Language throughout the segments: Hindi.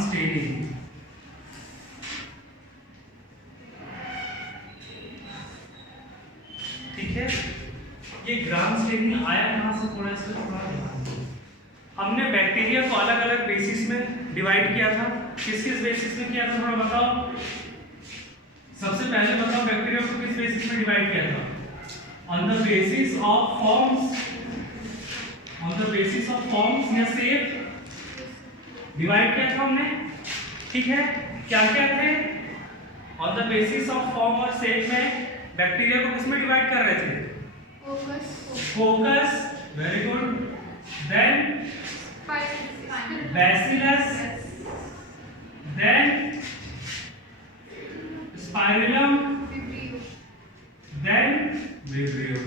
स्टेनिंग। ठीक है, ये ग्राम स्टेनिंग आया कहां से, थोड़ा इसमें थोड़ा ध्यान दो। हमने बैक्टीरिया को अलग अलग बेसिस में डिवाइड किया था। किस किस बेसिस में किया था थोड़ा बताओ। सबसे पहले बताओ बैक्टीरिया को किस बेसिस में डिवाइड किया था? On the basis of forms, on the basis of forms या शेप डिवाइड किया था हमने। ठीक है, क्या क्या थे? On the basis of form और शेप में बैक्टीरिया को किस में डिवाइड कर रहे थे? Focus, very good. Then bacillus, then spirillum, then vibrio.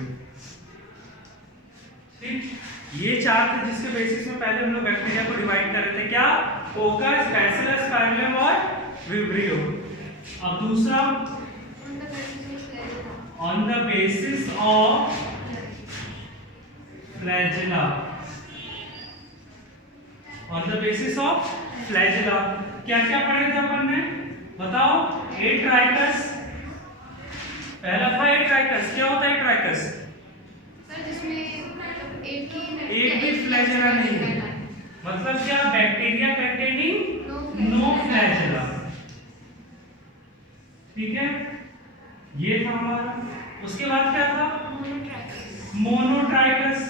ठीक, ये चार थे जिसके बेसिस में पहले हम लोग बैक्टीरिया को डिवाइड कर रहे थे। क्या? फोकस, बैसिलस, स्पाइरलम और विब्रियो। अब दूसरा on the basis of flagella, on the basis of flagella क्या क्या पढ़े थे अपन ने बताओ? एट्राइकस, पहला था एट्राइकस। क्या होता है एट्राइकस? सर जिसमें एक भी फ्लैजेला नहीं है, मतलब क्या? Bacteria containing no flagella. ठीक है, ये था हमारा। उसके बाद क्या था? मोनोट्राइकस।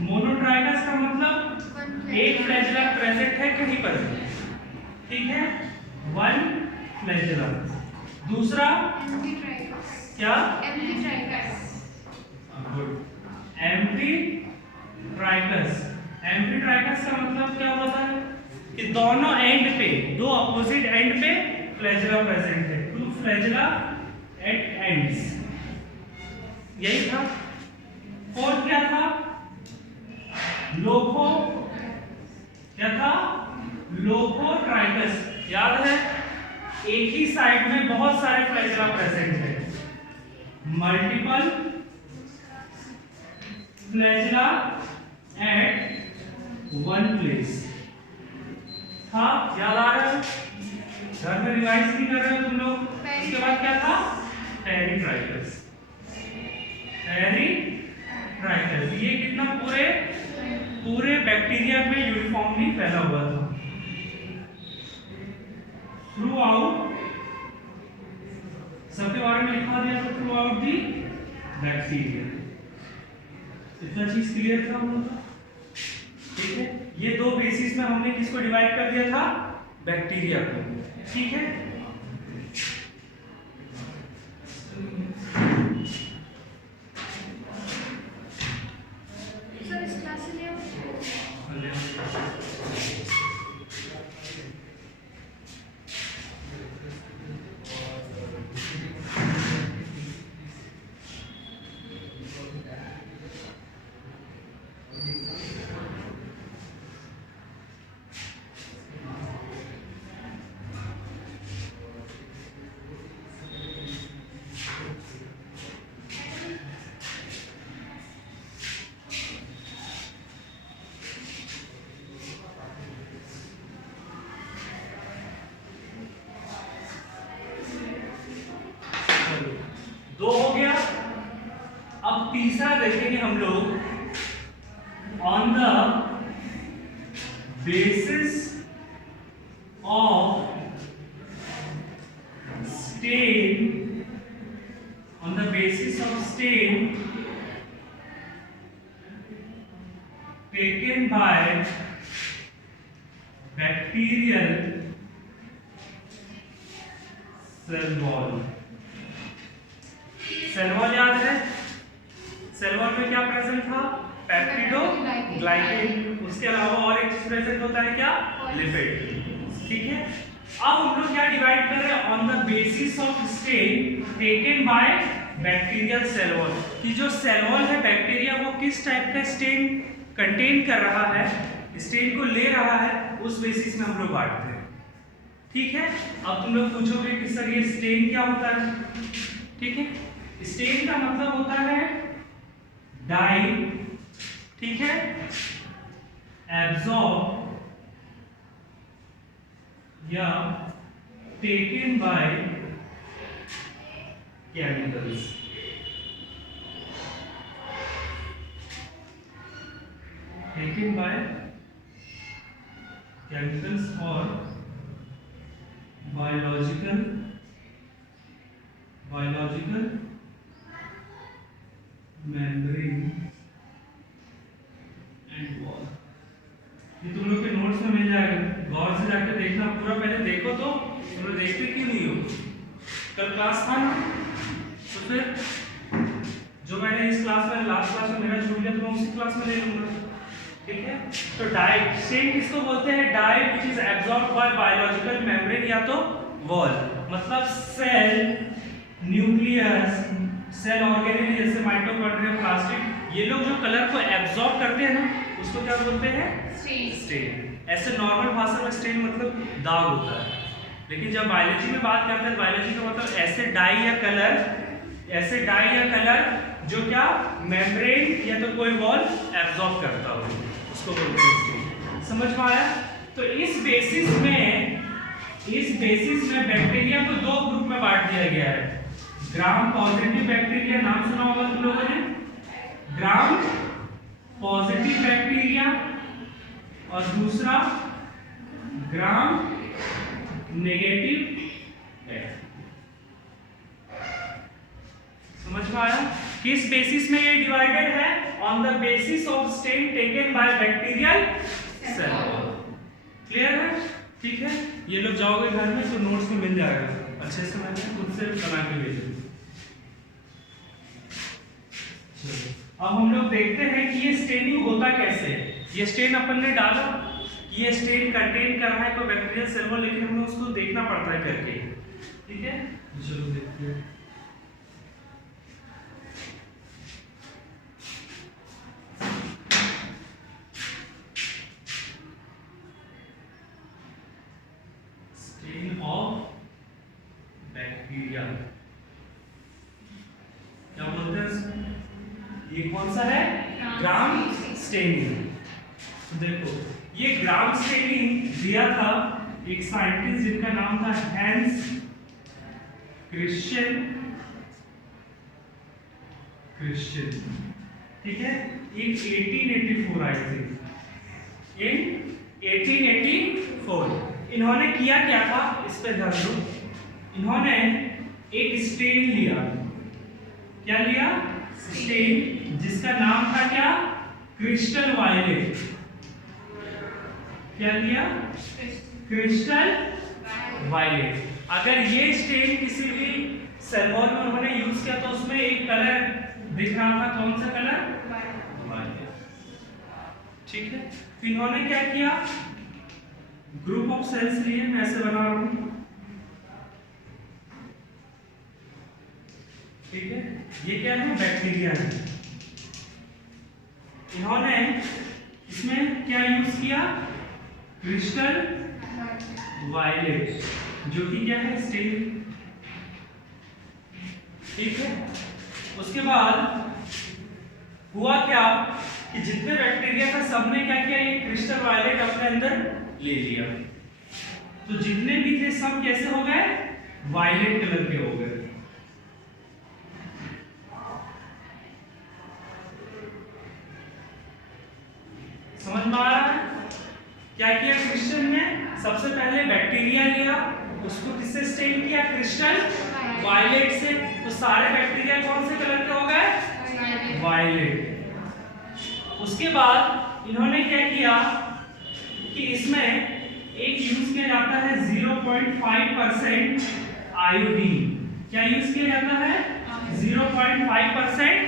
मोनोट्राइकस का मतलब एक फ्लैजेला प्रेजेंट है कहीं पर। ठीक है, वन फ्लैजेला। दूसरा क्या? एम्फीट्राइकस। एम्फीट्राइकस का मतलब क्या होता है कि दोनों एंड पे, दो अपोजिट एंड पे फ्लैजेला प्रेजेंट है। टू फ्लैजेला एट एंड्स, यही था। फोर्थ क्या था? लोको, क्या था? लोकोट्राइकस। याद है, एक ही साइड में बहुत सारे फ्लैजेला प्रेजेंट है। Multiple flagella at one place. हाँ, याद आ रहा है? घर में रिवाइज नहीं कर रहे हो तुम लोग? उसके बाद क्या था? पेरिट्राइकस। पेरिट्राइकस ये कितना पूरे बैक्टीरिया में यूनिफॉर्मली फैला हुआ था थ्रू आउट, सबके बारे में लिखा दिया था थ्रू आउट दी बैक्टीरिया। इतना चीज क्लियर था हम लोग का? ठीक है, ये दो बेसिस में हमने किसको डिवाइड कर दिया था? बैक्टीरिया को। ठीक है, सर इस क्लास से दो हो गया। अब तीसरा देखेंगे हम लोग, on the basis of stain, on the basis of stain taken by bacterial cell wall. Cell wall याद है? सेल वॉल में क्या प्रेजेंट था? पेप्टिडोग्लाइकेन। उसके अलावा और एक चीज प्रेजेंट होता है, क्या? लिपिड। ठीक है, अब हम लोग क्या डिवाइड कर रहे हैं? On the basis of stain taken by bacterial cell wall. कि जो सेल वॉल है बैक्टीरिया वो किस टाइप का स्टेन कंटेन कर रहा है, स्टेन को ले रहा है, उस बेसिस में हम लोग बांटते हैं। ठीक है, अब तुम लोग पूछोगे कि सर ये स्टेन क्या होता है? ठीक है, स्टेन का मतलब होता है डाई, ठीक है, एब्जॉर्ब या taken by chemicals. Taken by chemicals और बायोलॉजिकल मेम्ब्रेन एंड वॉल। ये तुम लोग के नोट्स में मिल जाएगा, गौर से जाकर देखना, पूरा पहले देखो। तो तुम लोग देखते क्यों नहीं हो? कल क्लास था ना, तो फिर जो मैंने इस क्लास में लास्ट क्लास में मेरा छूट गया तो मैं उसी क्लास में ले लूंगा, ठीक है। तो डाइट स्टेन किसको बोलते हैं? Diet which is absorbed bye biological membrane या तो वॉल, मतलब सेल, न्यूक्लियस, सेल ऑर्गेनेल जैसे माइटोकॉन्ड्रिया, प्लास्टिड, ये लोग जो कलर को एब्जॉर्ब करते हैं ना, उसको क्या बोलते हैं? स्टेन। ऐसे नॉर्मल भाषा में स्टेन मतलब दाग होता है, लेकिन जब बायोलॉजी में बात करते हैं, बायोलॉजी का मतलब ऐसे डाई या कलर जो क्या मेम्ब्रेन या तो कोई वॉल एब्जॉर्ब करता हो, उसको बोलते हैं स्टेन। समझ में आया? तो इस बेसिस में बैक्टीरिया को दो ग्रुप में बांट दिया गया है। ग्राम पॉजिटिव बैक्टीरिया, नाम सुना होगा तुम लोगों ने, ग्राम पॉजिटिव बैक्टीरिया, और दूसरा ग्राम नेगेटिव बैक्टीरिया। समझ में आया? किस बेसिस में ये डिवाइडेड है? On the basis of stain taken by bacterial cell wall. Clear है? ठीक है। ये लोग जाओगे घर में तो नोट्स में मिल जाएगा, अच्छे से मैंने खुद से बना के भेजा। अब हम लोग देखते हैं कि ये स्टेनिंग होता कैसे है। ये स्टेन अपन ने डाला, ये स्टेन कंटेन कर रहा है कोई बैक्टीरियल सेल वॉल, लेकिन हमें उसको देखना पड़ता है करके, ठीक है। चलो देखते हैं। स्टेन ऑफ बैक्टीरिया क्या बोलते हैं? ये कौन सा है? Gram staining. तो देखो, ये ग्राम स्टेनिंग दिया था एक साइंटिस्ट जिनका नाम था हैंस क्रिश्चियन, ठीक है। इन 1884 आई थी, इन 1884 इन्होंने किया क्या था, इस पे ध्यान दो। इन्होंने एक स्टेन लिया, क्या लिया? स्टेन, जिसका नाम था क्या? Crystal violet. क्या लिया? Crystal violet. अगर ये स्टेन किसी भी सेल वॉल में उन्होंने यूज किया तो उसमें एक कलर दिख रहा था, कौन सा कलर? वायलेट, ठीक है। तो इन्होंने क्या किया? ग्रुप ऑफ सेल्स लिए, मैं ऐसे बना रहा हूं, ठीक है। ये क्या है? बैक्टीरिया है। इन्होंने इसमें क्या यूज किया? क्रिस्टल वायलेट, जो कि क्या है? स्टेन, ठीक है। उसके बाद हुआ क्या कि जितने बैक्टीरिया था सबने क्या किया? ये क्रिस्टल वायलेट अपने अंदर ले लिया, तो जितने भी थे सब कैसे हो गए? वायलेट कलर के हो गए। समझ में आ रहा है? क्या किया क्रिस्टल ने? सबसे पहले बैक्टीरिया लिया, उसको किससे स्टेन किया? क्रिस्टल वायलेट से। तो सारे बैक्टीरिया कौन से कलर के हो गए? वायलेट। उसके बाद इन्होंने क्या किया कि इसमें एक यूज किया जाता है 0.5% आयोडीन। क्या यूज किया जाता है? 0.5%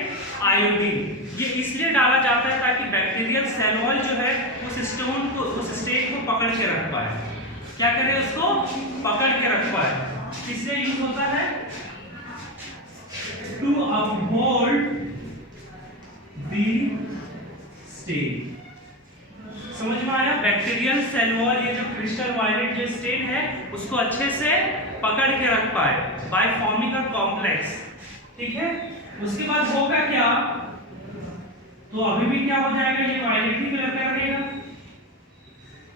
आयोडीन। ये इसलिए डाला जाता है ताकि बैक्टीरियल सेल वॉल जो है उस स्टोन को, उस स्टेट को पकड़ के रख पाए। क्या करे? उसको पकड़ के रख पाए। किससे यूज होता है? To uphold the stain. समझ में आया? बैक्टीरियल सेल वॉल, ये जो क्रिस्टल वायलेट जो स्टेन है उसको अच्छे से पकड़ के रख pi by forming a complex, ठीक है। उसके बाद होगा क्या? तो अभी भी क्या हो जाएगा? ये वायलेट ही कलर का रहेगा।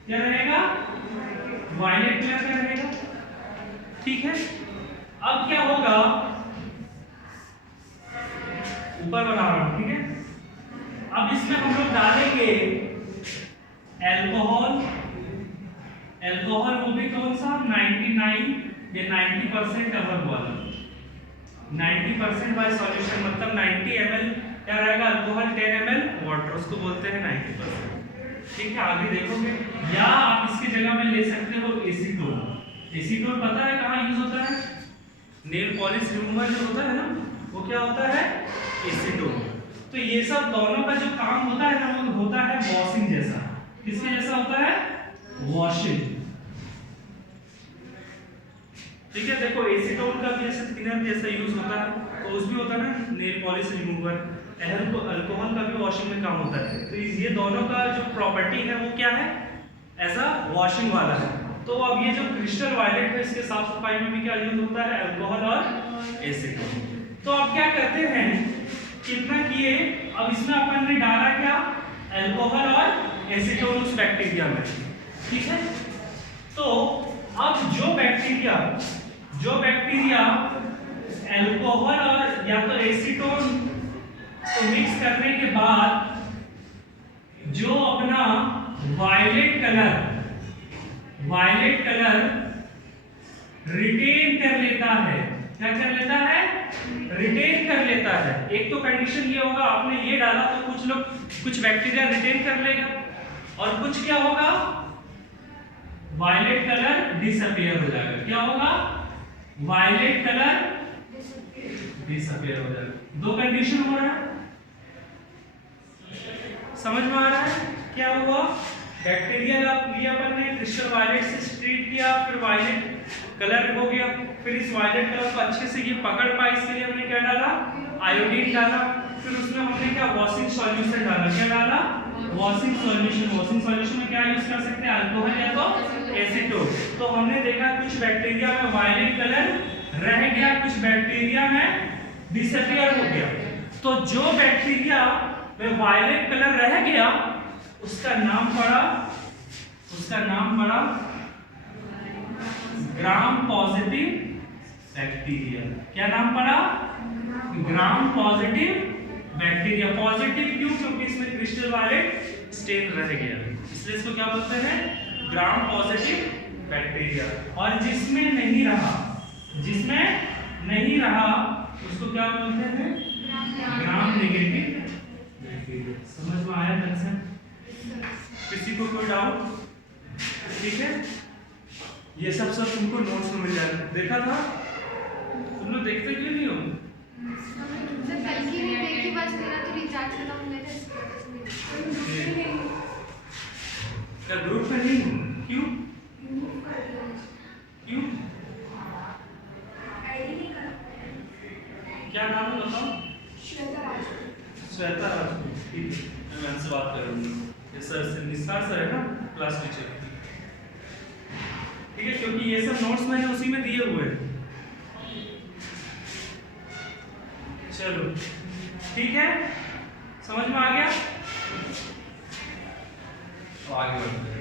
क्या रहेगा? वायलेट कलर का रहेगा। ठीक है, अब क्या होगा, ऊपर बना रहा हूं, ठीक है। अब इसमें हम लोग डालेंगे अल्कोहल। अल्कोहल वो भी कौन सा 99 या 90% कवर वाला। 90% बाय सॉल्यूशन मतलब 90 ml क्या रहेगा अल्कोहल, 10 ml वाटर, उसको बोलते हैं 90%। ठीक है, आगे देखोगे। या आप इसकी जगह में ले सकते हो एसीटोन। एसीटोन पता है कहाँ यूज होता है, नेल पॉलिश रिमूवर जो होता है ना, वो क्या होता है एसीटोन। तो ये सब दोनों का जो काम होता है ना, वो होता है वॉशिंग जैसा। किसके जैसा होता है, वॉशिंग। ठीक है, देखो एसीटोन का भी ऐसे थिनर जैसा यूज होता है, तो उसमें होता है ना नेल पॉलिश रिमूवर। अल्कोहल का भी वॉशिंग में काम होता है। तो ये दोनों का जो प्रॉपर्टी है वो क्या है, ऐसा वॉशिंग वाला है। तो अब ये जो क्रिस्टल वायलेट है, इसके साफ सफाई में भी क्या यूज होता है, अल्कोहल और एसीटोन। तो अब क्या करते हैं, कितना किए, अब इसमें अपन ने डाला क्या, अल्कोहल और एसीटोन उस बैक्टीरिया में। ठीक है, तो अब जो बैक्टीरिया अल्कोहल और या तो एसीटोन को मिक्स करने के बाद जो अपना वायलेट कलर रिटेन कर लेता है, क्या कर लेता है, रिटेन कर लेता है। एक तो कंडीशन ये होगा, आपने ये डाला तो कुछ बैक्टीरिया रिटेन कर लेगा, और कुछ क्या होगा, वायलेट कलर डिसअपीयर हो जाएगा। क्या होगा, वायलेट कलर डिसअपीयर हो जाएगा। दो कंडीशन हो रहा है, समझ में आ रहा है क्या हुआ। बैक्टीरिया लिया अपन ने, क्रिस्टल वायलेट से ट्रीट किया, फिर वायलेट कलर हो गया, फिर इस वायलेट कलर को अच्छे से ये पकड़ पाए, इसके लिए हमने क्या डाला, आयोडीन डाला। फिर उसमें हमने क्या, वॉशिंग सॉल्यूशन डाला। क्या डाला, वॉशिंग सॉल्यूशन। वॉशिंग सॉल्यूशन में क्या यूज कर सकते हैं, अल्कोहल या तो एसीटोन। तो हमने देखा कुछ बैक्टीरिया में वायलेट कलर रह गया, कुछ बैक्टीरिया में डिसअपीयर हो गया। तो जो बैक्टीरिया में वायलेट कलर रह गया, उसका नाम पड़ा ग्राम पॉजिटिव बैक्टीरिया। क्या नाम पड़ा, ग्राम पॉजिटिव बैक्टीरिया। पॉजिटिव क्यों, क्योंकि इसमें क्रिस्टल वायलेट स्टेन रह गया, इसलिए इसको क्या बोलते हैं, ग्राम पॉजिटिव बैक्टीरिया। और जिसमें नहीं रहा उसको क्या बोलते हैं, ग्राम नेगेटिव बैक्टीरिया। समझ में आया कंसेप्ट, किसी को कोई डाउट। ठीक है, ये सब तुमको नोट्स में मिल जाएगा। देखा था, तुम लोग देखते क्यों नहीं हो, सर कल की नहीं देखी, बस मेरा तो रिचार्ज खत्म हो गया था। क्या ग्रुप में नहीं, क्यों क्या नाम है बताओ, श्वेता राजपूत। ठीक है, मैं मैम से बात करूंगी, ये सर से निसार सर है ना, क्लास टीचर। ठीक है, क्योंकि ये सब नोट्स मैंने उसी में दिए हुए हैं। चलो ठीक है, समझ में आ गया, तो आगे बढ़ते हैं।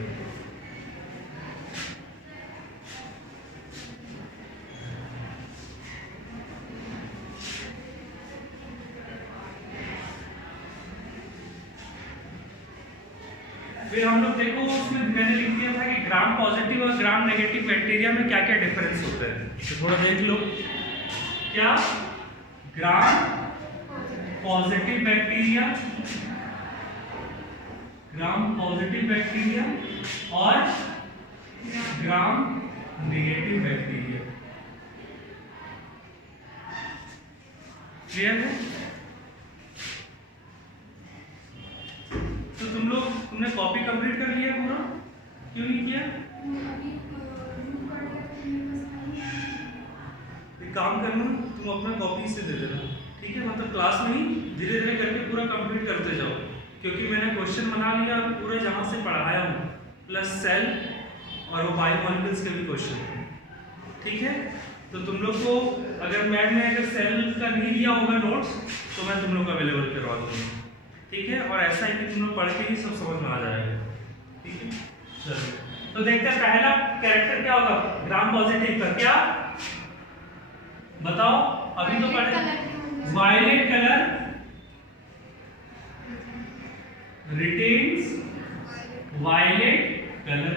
फिर हम लोग देखो, उसमें मैंने लिख दिया था कि ग्राम पॉजिटिव और ग्राम नेगेटिव बैक्टीरिया में क्या क्या डिफरेंस होता है, तो थोड़ा देख लो। क्या, ग्राम पॉजिटिव बैक्टीरिया और ग्राम नेगेटिव बैक्टीरिया। क्लियर है, तो तुमने कॉपी कंप्लीट कर लिया पूरा, क्यों नहीं किया, एक काम करना, तुम अपना कॉपी से दे देना। ठीक है, मतलब क्लास में ही धीरे धीरे करके पूरा कंप्लीट करते जाओ, क्योंकि मैंने क्वेश्चन बना लिया पूरा जहाँ से पढ़ाया हूँ, प्लस सेल और वो बायोमॉलिक्यूल्स के भी क्वेश्चन। ठीक है, तो तुम लोग को अगर मैम ने अगर सेल का नहीं दिया होगा नोट्स, तो मैं तुम लोग को अवेलेबल करवा दूँगा। ठीक है, और ऐसा है कि तुम लोग पढ़ के ही सब समझ में आ जाएगा। ठीक है, चलो तो देखते हैं पहला कैरेक्टर क्या होगा ग्राम पॉजिटिव का, क्या बताओ? अभी तो पढ़े violet colour retains violet colour,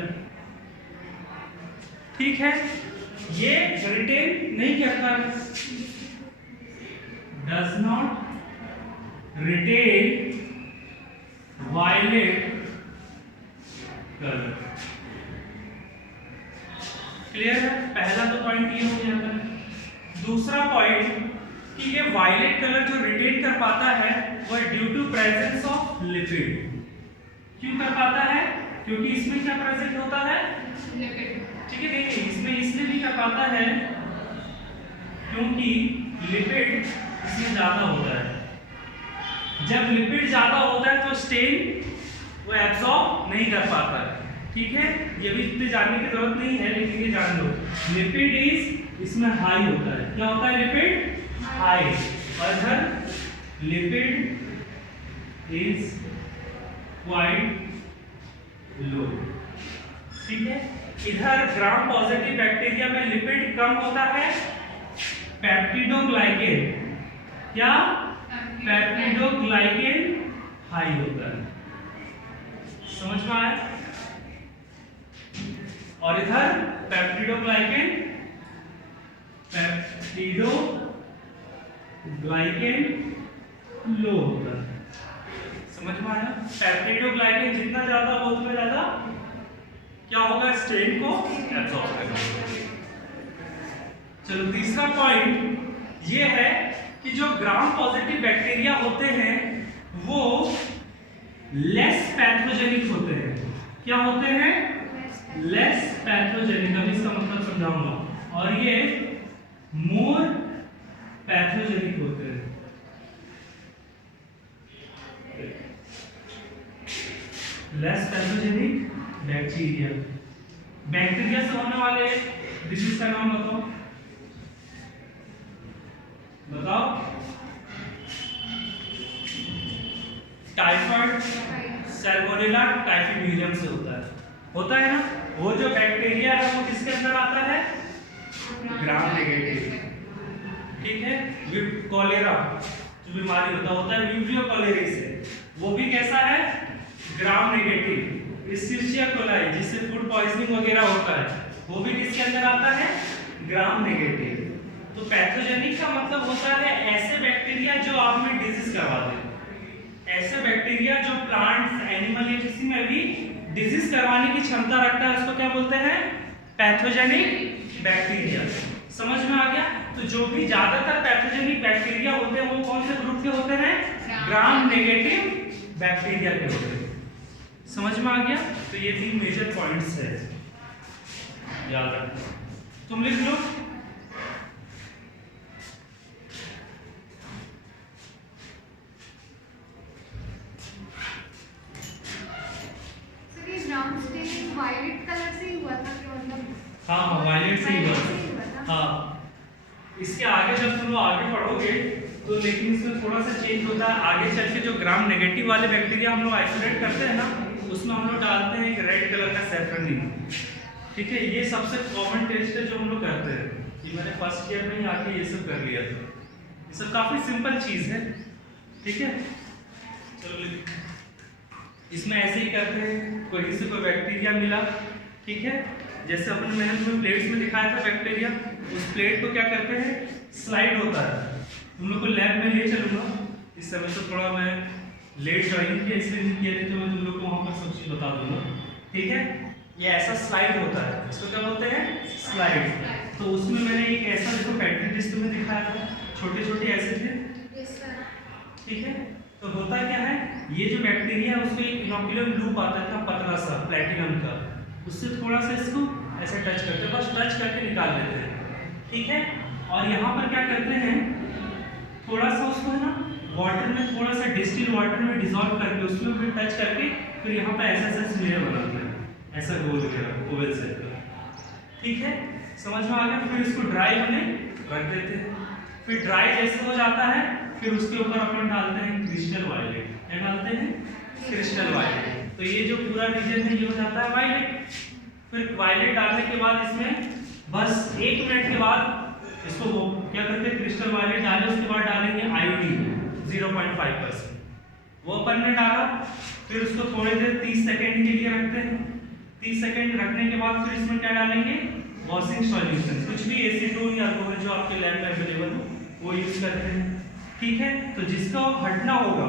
ठीक है। ये रिटेन नहीं करता, does not retain violet colour. Clear है? पहला तो पॉइंट ये हो जाता है। दूसरा पॉइंट कि ये वायलेट कलर जो रिटेन कर पाता है वो due to presence of lipid. क्यों कर पाता है? क्योंकि इसमें क्या प्रेजेंट होता है? लिपिड। ठीक है, देखिए इसमें इसलिए भी कर पाता है क्योंकि लिपिड इसमें ज्यादा होता है। जब लिपिड ज्यादा होता है तो स्टेन वो एब्सॉर्ब नहीं कर पाता है, ठीक है। ये भी इतने जानने की जरूरत नहीं है, लेकिन ये जान लो लिपिड इज इसमें हाई होता है। क्या होता है? लिपिड हाई, और इधर लिपिड इज क्वाइट लो, ठीक है। इधर ग्राम पॉजिटिव बैक्टीरिया में लिपिड कम होता है, पेप्टिडोग्लाइकेन क्या? पेप्टिडोग्लाइकेन हाई होता है। समझ में आया? और इधर पेप्टिडोग्लाइकेन लो होता है। समझ में आया? पेप्टिडोग्लाइकेन जितना ज्यादा हो उतना ज्यादा क्या होगा? स्ट्रेन को एब्सॉर्ब करेगा। चलो तीसरा पॉइंट ये है कि जो ग्राम पॉजिटिव बैक्टीरिया होते हैं वो लेस पैथोजेनिक होते हैं। क्या होते हैं? Less pathogenic. अभी इसका मतलब समझाऊंगा। और ये मोर पैथोजेनिक होते हैं। लेस पैथोजेनिक बैक्टीरिया, बैक्टीरिया से होने वाले डिसीज का नाम बताओ, बताओ। टाइफाइड, सैल्मोनेला, टाइफीम्यूरियम से होता है ना। वो जो बैक्टीरिया है वो किसके अंदर आता है? ग्राम नेगेटिव, ठीक है। कॉलेरा जो बीमारी होता है विब्रियो कॉलेरी से, वो भी कैसा है? Gram negative. इस्चेरिशिया कोलाई जिससे फूड पॉइजनिंग वगैरह होता है वो भी किसके अंदर आता है? Gram negative. तो पैथोजेनिक का मतलब होता है ऐसे बैक्टीरिया जो आप में डिजीज करवा दे, ऐसे बैक्टीरिया जो प्लांट्स, एनिमल या किसी में भी डिजीज करवाने की क्षमता रखता है, उसको क्या बोलते हैं? Pathogenic bacteria. समझ में आ गया? तो जो भी ज्यादातर पैथोजेनिक बैक्टीरिया होते हैं वो कौन से ग्रुप के होते हैं? ग्राम नेगेटिव बैक्टीरिया के होते हैं। समझ में आ गया? तो ये 3 मेजर पॉइंट्स है, याद रखना। तुम लिख लो। वायलेट कलर से ही हुआ था कि मतलब? हाँ, वायलेट से ही हुआ था। हाँ, इसके आगे जब तुम लोग आगे पढ़ोगे तो लेकिन इसमें थोड़ा सा चेंज होता है। आगे चल के जो ग्राम नेगेटिव वाले बैक्टीरिया हम लोग आइसोलेट करते हैं ना, उसमें हम लोग डालते हैं एक रेड कलर का सैफरन, ठीक है। ये सबसे कॉमन टेस्ट है जो हम लोग करते हैं। ये मैंने फर्स्ट ईयर में ही आके ये सब कर लिया था। ये सब काफ़ी सिंपल चीज़ है, ठीक है। चलो इसमें ऐसे ही करते हैं। कोई से कोई बैक्टीरिया मिला, ठीक है, जैसे अपने मैंने तुम्हें प्लेट्स में दिखाया था बैक्टीरिया, उस प्लेट को क्या करते हैं? स्लाइड होता है। तुम लोग को लैब में ले चलूँगा। इस समय तो थोड़ा मैं लेट ज्वाइन किया इसलिए नहीं किया, तो मैं तुम लोग को वहाँ पर सब चीज़ बता दूंगा, ठीक है। ये ऐसा स्लाइड होता है, इसको क्या बोलते हैं? स्लाइड। तो उसमें मैंने एक ऐसा देखो पेट्री डिश तुम्हें दिखाया था, छोटे छोटे ऐसे थे, ठीक है। तो होता क्या है, ये जो बैक्टीरिया है उसको एक इनोकुलम लूप आता था पतला सा प्लैटिनम का, उससे थोड़ा सा इसको ऐसे टच करते हैं, बस टच करके निकाल देते हैं, ठीक है। और यहाँ पर क्या करते हैं, थोड़ा सा उसको है ना वाटर में, थोड़ा सा डिस्टिल वाटर में डिसॉल्व करके उसमें फिर टच करके फिर यहाँ पर ऐसा ऐसा लेयर बनाते हैं, ऐसा गोल वगैरह ओवल शेप का, ठीक है। समझ में आ गया? फिर इसको ड्राई होने रख देते हैं। फिर ड्राई जैसे हो जाता है फिर उसके ऊपर अपन डालते हैं क्रिस्टल वायलेट। क्या डालते हैं? Crystal violet. तो ये जो पूरा रीजन है ये हो जाता है वायलेट, फिर वायलेट डालने के बाद इसमें बस 1 मिनट के बाद इसको वो क्या करते हैं, क्रिस्टल वायलेट डाले, उसके बाद डालेंगे आयोडीन 0.5%। वो अपन ने डाला, फिर उसको थोड़ी देर 30 सेकेंड के लिए रखते हैं। 30 सेकेंड रखने के बाद फिर इसमें क्या डालेंगे, वॉशिंग सॉल्यूशन, कुछ भी एसीटोन या अल्कोहल जो आपके लैब में अवेलेबल हो वो यूज करते हैं। ठीक है, तो जिसको हटना होगा,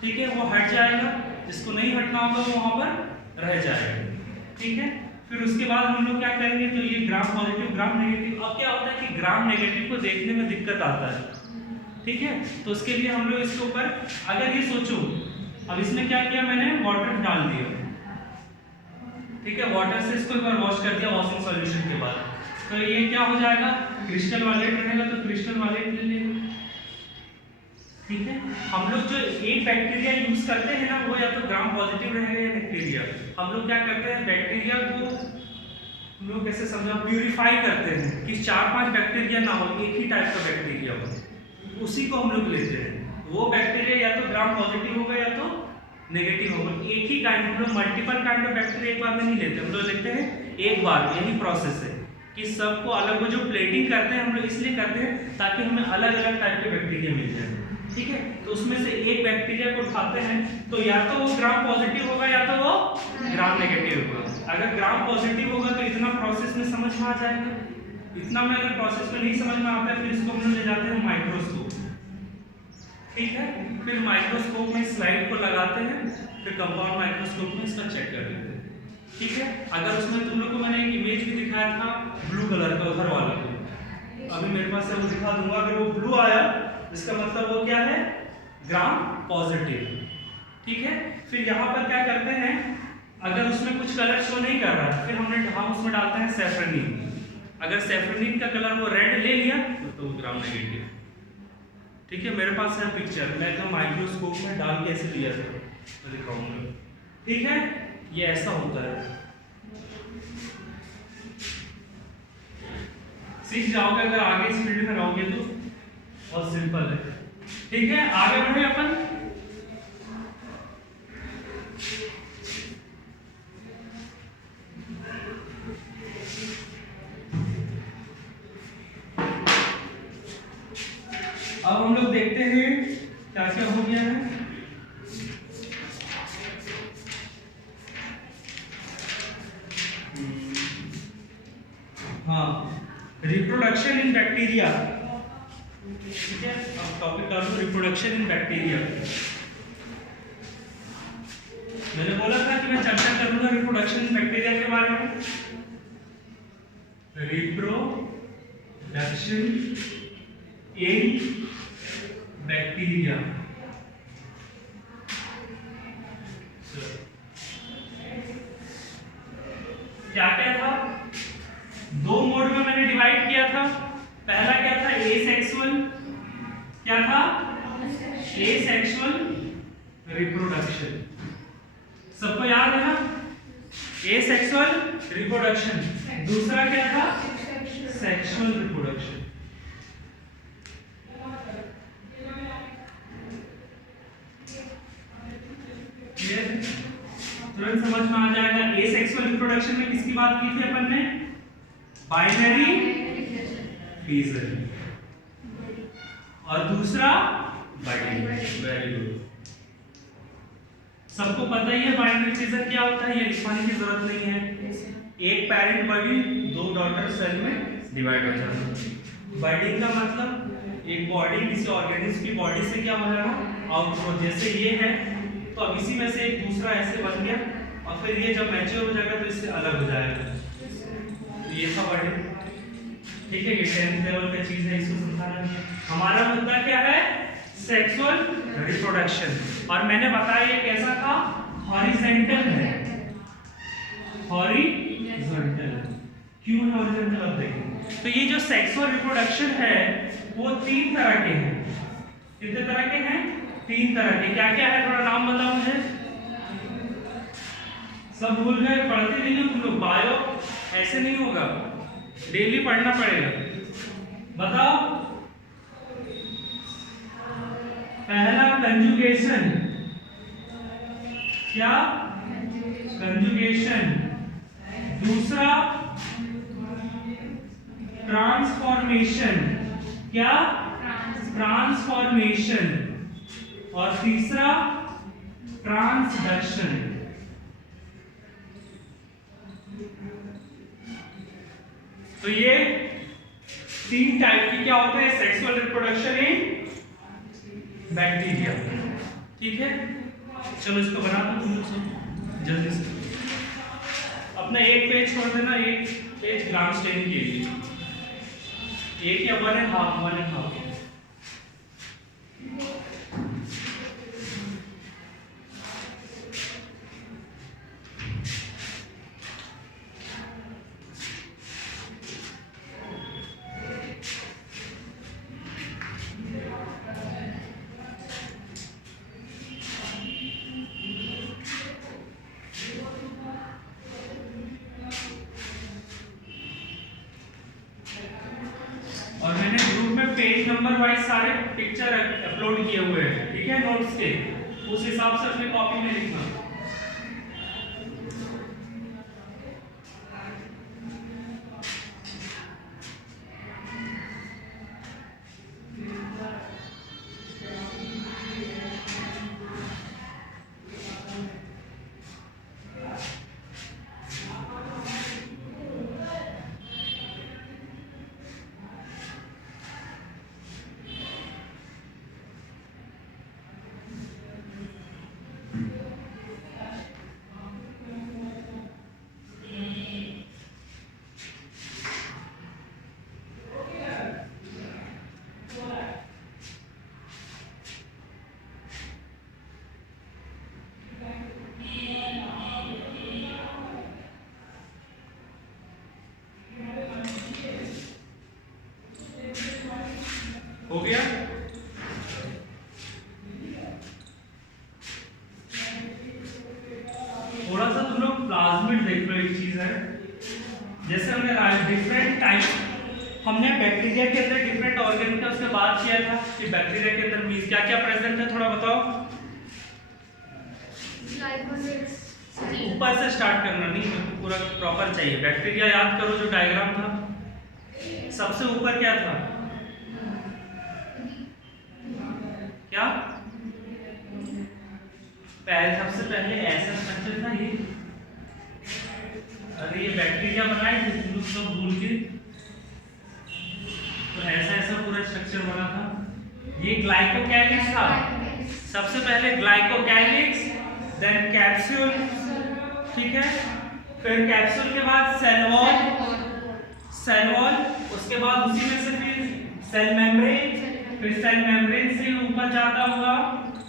ठीक है, वो हट जाएगा, जिसको नहीं हटना होगा वो वहां पर रह जाएगा। ठीक है, फिर उसके बाद हम लोग क्या करेंगे, तो ये ग्राम पॉजिटिव ग्राम नेगेटिव। अब क्या होता है कि ग्राम नेगेटिव को देखने में दिक्कत आता है, ठीक है, तो उसके लिए हम लोग इसके ऊपर अगर ये सोचो, अब इसमें क्या किया मैंने, वाटर डाल दिया, ठीक है, वाटर से इसको एक बार वॉश कर दिया वॉशिंग सॉल्यूशन के बाद, तो ये क्या हो जाएगा, क्रिस्टल वायलेट रहेगा, तो क्रिस्टल वायलेट ले लेंगे। ठीक है, हम लोग जो एक बैक्टीरिया यूज करते हैं ना, वो या तो ग्राम पॉजिटिव रहेगा या बैक्टीरिया। हम लोग क्या करते हैं, बैक्टीरिया को हम लोग कैसे समझा, प्यूरिफाई करते हैं कि 4-5 बैक्टीरिया ना हो, एक ही टाइप का बैक्टीरिया हो, उसी को हम लोग लेते हैं। वो बैक्टीरिया या तो ग्राम पॉजिटिव होगा या तो नेगेटिव होगा, एक ही काइंड, हम लोग मल्टीपल काइंड ऑफ बैक्टीरिया एक बार में नहीं लेते, हम लोग लेते हैं एक बार। यही प्रोसेस है कि सबको अलग, वो जो प्लेटिंग करते हैं हम लोग इसलिए करते हैं ताकि हमें अलग अलग टाइप के बैक्टीरिया मिल जाए। ठीक है, तो उसमें से एक बैक्टीरिया को उठाते हैं, तो या तो वो ग्राम पॉजिटिव होगा या तो वो ग्राम नेगेटिव होगा। अगर ग्राम पॉजिटिव होगा तो इतना प्रोसेस में समझ में आ जाएगा, इतना में अगर प्रोसेस में नहीं समझ में आता है, फिर इसको हम लोग ले जाते हैं माइक्रोस्कोप। ठीक है, फिर माइक्रोस्कोप में स्लाइड को लगाते हैं, फिर कंपाउंड माइक्रोस्कोप में इसका चेक कर लेते हैं। ठीक है, अगर उसमें तुम लोग को मैंने एक इमेज भी दिखाया था ब्लू कलर का उधर वाला, अभी मेरे पास है वो दिखा दूंगा। अगर वो ब्लू आया इसका मतलब वो क्या है, ग्राम पॉजिटिव। ठीक है, फिर यहाँ पर क्या करते हैं, अगर उसमें कुछ कलर शो नहीं कर रहा है, फिर हम उसमें डालते हैं सैफरनीन। अगर सैफरनीन का कलर वो रेड ले लिया तो ग्राम नेगेटिव। ठीक है, मेरे पास है पिक्चर, मैं एकदम माइक्रोस्कोप में डाल के ऐसे लिया था, मैं दिखाऊंगा। ठीक है, ये ऐसा होता है, सीख जाओगे अगर आगे इस फील्ड में रहोगे तो, बहुत सिंपल है। ठीक है, आगे बढ़े अपन। अब हम लोग देखते हैं क्या क्या हो गया है। हाँ, रिप्रोडक्शन इन बैक्टीरिया। ठीक है, अब टॉपिक डालूं रिप्रोडक्शन इन बैक्टीरिया। मैंने बोला था कि मैं चर्चा करूंगा रिप्रोडक्शन इन बैक्टीरिया के बारे में। रिप्रोडक्शन इन बैक्टीरिया, क्या क्या था, 2 मोड में मैंने डिवाइड किया था। पहला क्या था, एसेक्सुअल, क्या था, एसेक्सुअल रिप्रोडक्शन, सबको याद है ना, एसेक्सुअल रिप्रोडक्शन। दूसरा क्या था, सेक्सुअल रिप्रोडक्शन। तुरंत समझ में आ जाएगा। एसेक्सुअल रिप्रोडक्शन में किसकी बात की थी अपन ने, बाइनरी फिजन, और दूसरा बडिंग। वेरी गुड, सबको पता ही है बाइनरी फिजन क्या होता है, ये लिखवाने की जरूरत नहीं है। एक पेरेंट बॉडी 2 डॉटर सेल में डिवाइड हो जाता है। बडिंग का मतलब एक बॉडी किसी ऑर्गेनिज्म की बॉडी से क्या हो जाना, आउटग्रोथ। जैसे ये है तो अब इसी में से एक दूसरा ऐसे बन गया, और फिर ये जब मैच्योर हो जाएगा तो इससे अलग हो जाएगा। तो ये था बडिंग। ठीक है, ये 10th लेवल का चीज है, इसको समझाना नहीं है। हमारा मुद्दा क्या है, सेक्सुअल रिप्रोडक्शन। और मैंने बताया ये कैसा था, हॉरिजॉन्टल है। हॉरिजॉन्टल क्यों है हॉरिजॉन्टल, अब देखेंगे। तो ये जो सेक्सुअल रिप्रोडक्शन है वो 3 तरह के हैं। कितने तरह के हैं, 3 तरह के। क्या क्या है, थोड़ा नाम बताओ मुझे। सब भूल गए, पढ़ते नहीं हो तुम लोग, बायो ऐसे नहीं होगा, डेली पढ़ना पड़ेगा। बताओ, पहला कंजुगेशन, क्या, कंजुगेशन। दूसरा ट्रांसफॉर्मेशन, क्या? ट्रांसफॉर्मेशन। और तीसरा ट्रांसडक्शन। तो ये 3 टाइप की क्या होते हैं सेक्सुअल रिप्रोडक्शन इन बैक्टीरिया। ठीक है, चलो इसको बना दो तुम लोग सब जल्दी से। अपना एक पेज छोड़ देना, एक पेज ग्राम स्टेन के लिए, एक या 1.5 और मैंने ग्रुप में पेज नंबर वाइज सारे पिक्चर अपलोड किए हुए हैं, ठीक है, नोट्स के, उस हिसाब से अपने कॉपी में लिखना। हो गया? थोड़ा सा तुम लोग प्लाज्मिड देख लो, एक चीज है, जैसे हमने डिफरेंट टाइप, हमने बैक्टीरिया के अंदर डिफरेंट ऑर्गेन का उसके बात किया था कि बैक्टीरिया के अंदर मीज क्या क्या प्रेजेंट है, थोड़ा बताओ। ऊपर से स्टार्ट करना, नहीं पूरा प्रॉपर चाहिए। बैक्टीरिया याद करो जो डायग्राम था, सबसे ऊपर क्या था? क्या? सबसे पहले ऐसा स्ट्रक्चर था ये। अरे ये बैक्टीरिया बनाए थे तुम लोग सब भूल के, तो ऐसा ऐसा पूरा स्ट्रक्चर बना था। ये ग्लाइकोकैलिक्स था, सबसे पहले ग्लाइकोकैलिक्स, देन कैप्सूल, ठीक है, फिर कैप्सूल के बाद सेल वॉल, उसके बाद उसी में से फिर सेल मेम्ब्रेन, फिर सेल मेम्ब्रेन से ऊपर जाता हुआ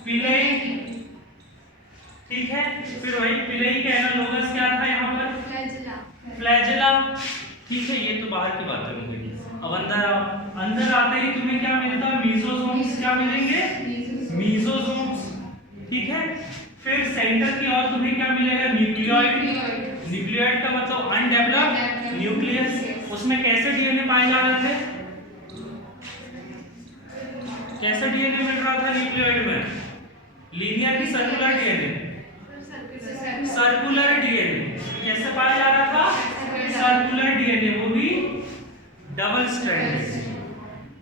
पिलेई, ठीक है, फिर वही पिलेई के एनालोगस क्या था यहाँ पर? फ्लैजेला, ठीक है, ये तो बाहर की बात है। अब अंदर आते ही तुम्हें क्या मिलता है? मीजोसोम्स, क्या मिलेंगे? मीजोसोम्स, ठीक है, फिर सेंटर की ओर तुम्हें क्या मिलेगा? न्यूक्लियोइड का मतलब अनडेवलप्ड न्यूक्लियस। उसमें कैसे डीएनए पाए जा रहे थे? कैसा डीएनए मिल रहा था न्यूक्लियोइड में? लीनियर की सर्कुलर डीएनए? Circular DNA. कैसे पाया जा रहा था? सर्कुलर डीएनए, वो भी डबल स्ट्रैंडेड,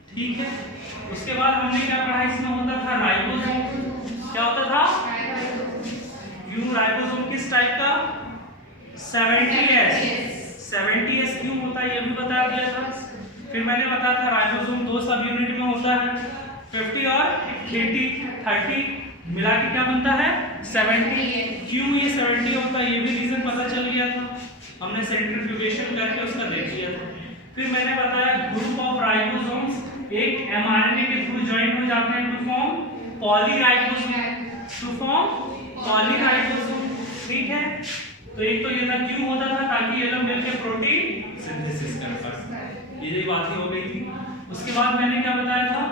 ठीक है। उसके बाद हमने क्या पढ़ा? इसमें होता था राइबोसोम। क्या होता था? क्यों राइबोसोम किस टाइप का? 70S क्यों होता है ये भी बता दिया था। फिर मैंने बताया था राइबोसोम 2 सब यूनिट में होता है, 50 और 30 मिला के क्या बनता है? 70। क्यों ये 70 होता है ये भी रीजन पता चल गया था, हमने सेंट्रीफ्यूगेशन करके उसका देख लिया था। फिर मैंने बताया ग्रुप ऑफ राइबोसोम्स एक एमआरएनए के थ्रू ज्वाइन हो जाते हैं टू फॉर्म पॉलीराइबोसोम, ठीक है। तो एक तो ये था क्यों होता था, ताकि ये लोग मिलकर प्रोटीन सिंथेसिस कर पाए, ये बात ही हो गई थी। उसके बाद मैंने क्या बताया था,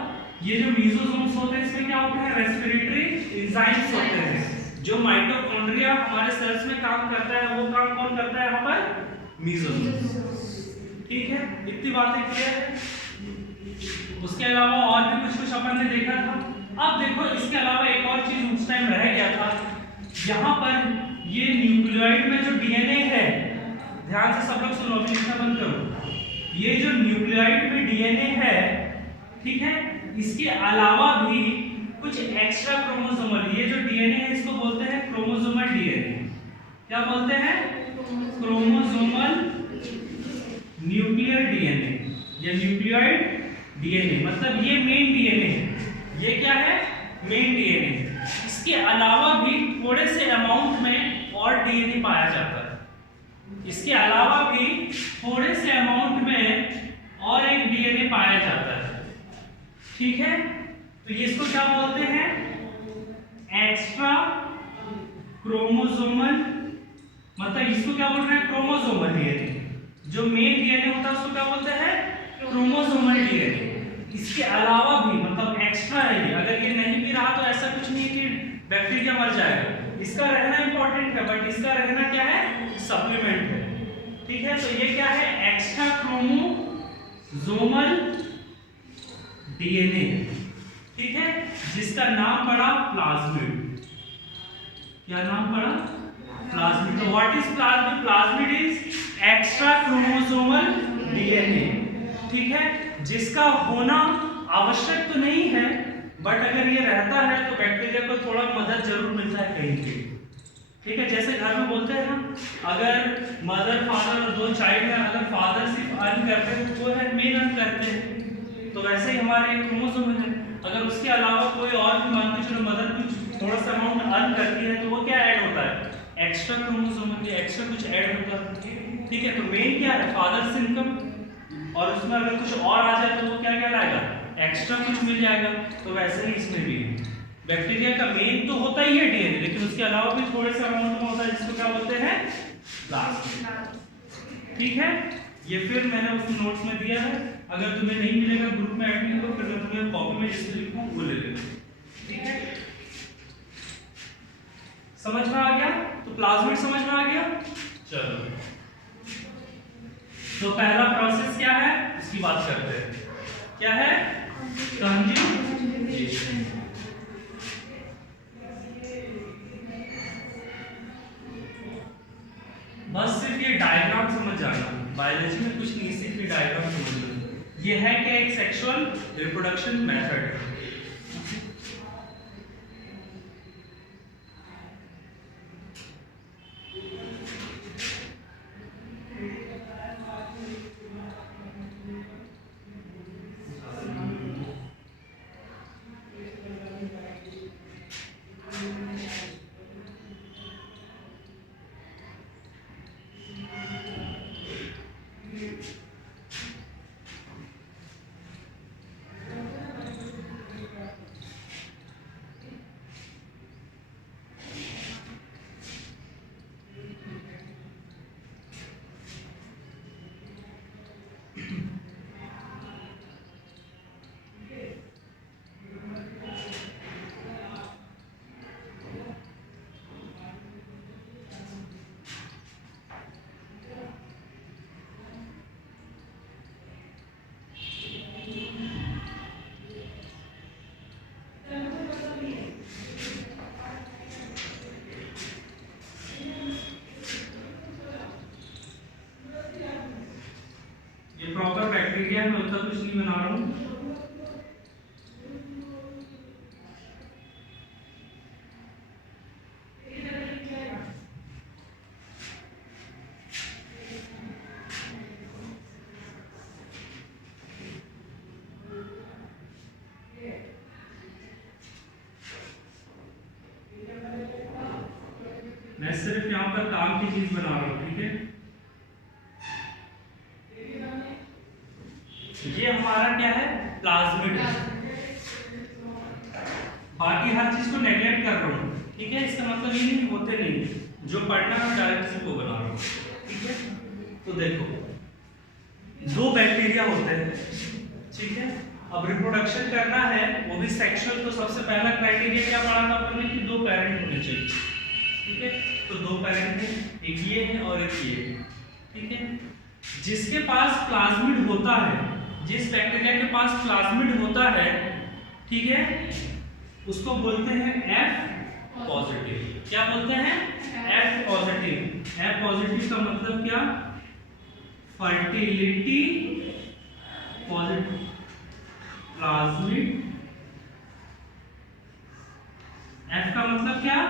ये जो मीजोसोम्स होते हैं इसमें क्या होते हैं? रेस्पिरेटरी एंजाइम्स होते हैं, जो माइटोकॉन्ड्रिया हमारे सेल्स में काम करता है, वो काम कौन करता है यहाँ पर? मीजोसोम्स, ठीक है। इतनी बातें क्लियर है। उसके अलावा और भी कुछ अपन ने देखा था। अब देखो इसके अलावा एक और चीज उस टाइम रह गया था, यहाँ पर ये न्यूक्लियोइड में जो डीएनए है, ध्यान से सब लोग सुनो, अभी लिखना बंद करो। ये जो न्यूक्लियोइड में डीएनए है, ठीक है, इसके अलावा भी कुछ एक्स्ट्रा क्रोमोसोमल, ये जो डीएनए है इसको बोलते हैं क्रोमोसोमल डीएनए। क्या बोलते हैं? क्रोमोसोमल न्यूक्लियर डीएनए या न्यूक्लियोइड डीएनए, मतलब ये मेन डीएनए है। ये क्या है? Main DNA. इसके अलावा भी थोड़े से अमाउंट में और डीएनए पाया जाता है। इसके अलावा भी थोड़े से अमाउंट में और एक डीएनए पाया जाता है, ठीक है। तो ये इसको क्या बोलते हैं? एक्स्ट्रा क्रोमोसोमल, मतलब इसको क्या बोल रहे हैं? Chromosomal DNA. जो मेन डीएनए होता है उसको क्या बोलते हैं? Chromosomal DNA. इसके अलावा भी, मतलब एक्स्ट्रा है ये, अगर ये नहीं भी रहा तो ऐसा कुछ नहीं कि बैक्टीरिया मर जाएगा। इसका रहना इंपॉर्टेंट है, बट इसका रहना क्या है? सप्लीमेंट है, ठीक है। तो ये क्या है? एक्स्ट्रा क्रोमोसोमल डीएनए, ठीक है, जिसका नाम पड़ा प्लाज्मिड। क्या नाम पड़ा? प्लाज्मिड। तो what is plasmid? Plasmid is extra chromosomal DNA, ठीक है, जिसका होना आवश्यक तो नहीं है, बट अगर ये रहता है तो बैक्टीरिया को थोड़ा मदद जरूर मिलता है कहीं पे, ठीक है। जैसे घर में बोलते हैं ना, अगर मदर फादर और दो चाइल्ड है, अगर फादर सिर्फ अर्न करते हैं तो वो है मेन अर्न करते हैं, तो वैसे ही हमारे क्रोमोसोम है। अगर उसके अलावा कोई और भी, मान के चलो मदर कुछ थोड़ा सा अमाउंट अर्न करती है, तो वो क्या ऐड होता है? एक्स्ट्रा क्रोमोसोम, एक्स्ट्रा कुछ ऐड होता है, ठीक है। तो मेन क्या है? फादर से इनकम, और उसमें अगर कुछ और आ जाए तो वो क्या कहलाएगा? एक्स्ट्रा कुछ मिल जाएगा। तो वैसे ही इसमें भी बैक्टीरिया का मेन तो होता ही है डीएनए, लेकिन उसके अलावा भी थोड़े से अमाउंट में होता है, जिसको क्या बोलते हैं? प्लाज्मिड, ठीक है। ये फिर मैंने उस नोट्स में दिया है, अगर तुम्हें नहीं मिलेगा ग्रुप में ऐड नहीं करो, फिर मैं तुम्हें कॉपी में जिससे लिखूं वो ले लेना, ठीक है। समझ में आ गया? तो प्लाज्मिड समझ में आ गया। चलो, तो पहला प्रोसेस क्या है उसकी बात करते हैं। क्या है? कंजुगेशन। बस सिर्फ ये डायग्राम समझ जाना, बायोलॉजी में कुछ नहीं, सिर्फ ये डायग्राम समझ लो। ये है क्या? एक सेक्सुअल रिप्रोडक्शन मेथड है। बैक्टीरिया में उतना कुछ नहीं बना रहा हूं। मैं सिर्फ यहाँ पर काम की चीज बना रहा हूँ, ठीक है। ये हमारा क्या है? प्लाज्मिड है। बाकी हर चीज को नेगलेक्ट कर रहा हूँ, ठीक है। इसका मतलब ये नहीं होते नहीं, जो पढ़ना है डायरेक्ट से वो बना रहा हूँ, ठीक है। तो देखो, दो बैक्टीरिया होते हैं, ठीक है। अब रिप्रोडक्शन करना है, वो भी सेक्सुअल, तो सबसे पहला क्राइटेरिया क्या पढ़ा था अपन ने कि दो पेरेंट होने चाहिए, ठीक है। तो दो पेरेंट हैं, एक ये है और एक ये है, ठीक है। जिसके पास प्लाज्मिड होता है, जिस बैक्टीरिया के पास प्लाज्मिड होता है, ठीक है, उसको बोलते हैं F पॉजिटिव। क्या बोलते हैं? F positive. F पॉजिटिव का मतलब क्या? फर्टिलिटी पॉजिटिव प्लाज्मिड, F का मतलब क्या,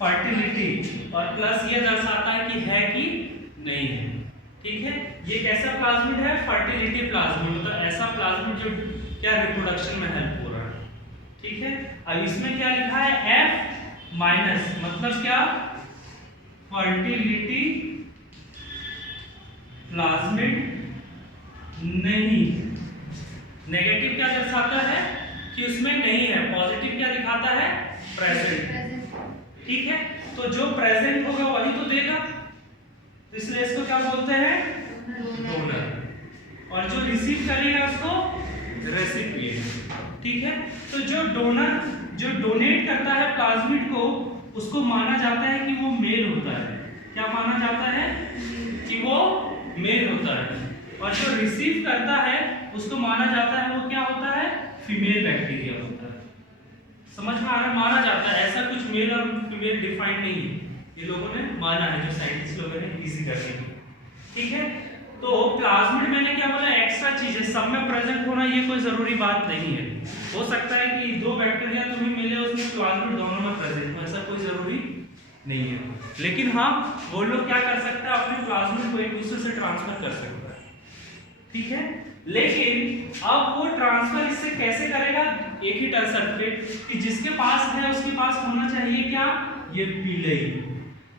फर्टिलिटी, और प्लस ये दर्शाता है कि है कि नहीं है। ठीक है, ये कैसा प्लाज्मिड है, फर्टिलिटी प्लाज्मिड, मतलब ऐसा प्लाज्मिड जो क्या रिप्रोडक्शन में हेल्प हो रहा है। ठीक है, अब इसमें क्या लिखा है, F माइनस, मतलब क्या, फर्टिलिटी प्लाज्मिड नहीं। नेगेटिव क्या दर्शाता है कि उसमें नहीं है, पॉजिटिव क्या दिखाता है, प्रेजेंट। ठीक है, तो जो प्रेजेंट होगा वही तो देगा, तो इसलिए इसको क्या बोलते हैं, डोनर, और जो रिसीव करेगा उसको रेसिपिएंट। ठीक है, तो जो डोनर जो डोनेट करता है प्लाज्मिड को, उसको माना जाता है कि वो मेल होता है। क्या माना जाता है, कि वो मेल होता है, और जो रिसीव करता है उसको माना जाता है वो क्या होता है, फीमेल बैक्टीरिया होता है। समझ में आ रहा है, माना जाता है, ऐसा कुछ मेल और फीमेल डिफाइंड नहीं है, ये लोगों ने माना है, जो साइंटिस्ट लोगों ने इजी करने के। ठीक है, तो प्लाज्मिड मैंने क्या बोला, एक्स्ट्रा चीज है, सब में प्रेजेंट होना ये कोई जरूरी बात नहीं है। हो सकता है कि दो बैक्टीरिया तुम्हें मिले उसमें प्लाज्मिड दोनों में प्रेजेंट हो, ऐसा कोई जरूरी नहीं है। लेकिन हाँ, वो लोग क्या कर सकता है, अपने प्लाज्मिड को एक दूसरे से ट्रांसफर कर सकता है। ठीक है, लेकिन अब वो ट्रांसफर इससे कैसे करेगा, एक ही टर्सर पे, कि जिसके पास है उसके पास होना चाहिए क्या, ये पिलई,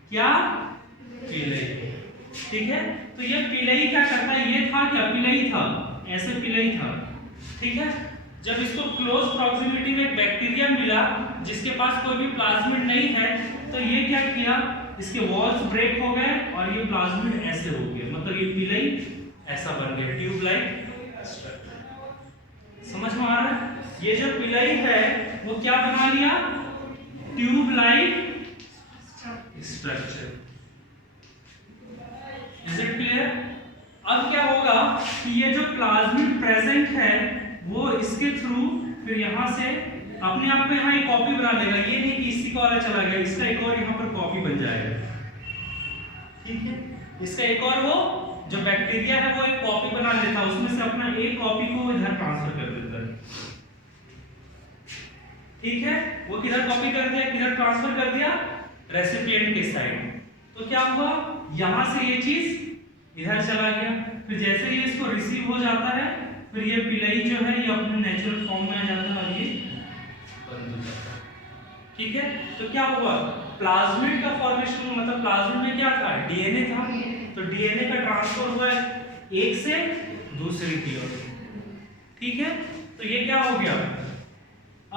क्या, पिलई। ठीक है, तो ये पिलई क्या करता है, ये था क्या, पिलई था, ऐसे पिलई था। ठीक है, जब इसको क्लोज प्रॉक्सिमिटी में एक बैक्टीरिया मिला जिसके पास कोई भी प्लाज्मिड नहीं है, तो ये क्या किया, इसके वॉल्स ब्रेक हो गए और ये प्लाज्मिड ऐसे हो गए, मतलब ये पिलई ऐसा बन गया, ट्यूब लाइक स्ट्रक्चर। समझ में आ रहा है, ये जो पिलई है वो क्या बना लिया, tube like structure. Is it clear? अब क्या होगा कि ये जो प्लाज्मिड प्रेजेंट है वो इसके थ्रू फिर यहां से अपने आप को यहाँ एक कॉपी बना लेगा, ये नहीं कि इसी को वाला चला गया, इसका एक और यहाँ पर कॉपी बन जाएगा। ठीक है, इसका एक और वो जो बैक्टीरिया है वो एक कॉपी बना लेता है, उसमें से अपना एक कॉपी को इधर ट्रांसफर कर देता है। ठीक है, वो किधर कॉपी कर दिया, किधर ट्रांसफर कर दिया, रेसिपिएंट के साइड। तो क्या हुआ, यहां से ये चीज इधर चला गया, फिर जैसे ही इसको रिसीव हो जाता है फिर ये पिलई जो है ये अपने नेचुरल फॉर्म में आ जाता है और ये बंद हो जाता है। ठीक है, तो क्या हुआ, प्लाज्मिड का फॉर्मेशन, मतलब प्लाज्मिड में क्या था, डीएनए था, तो डीएनए का ट्रांसफर हुआ है एक से दूसरी की ओर। ठीक है, तो ये क्या हो गया,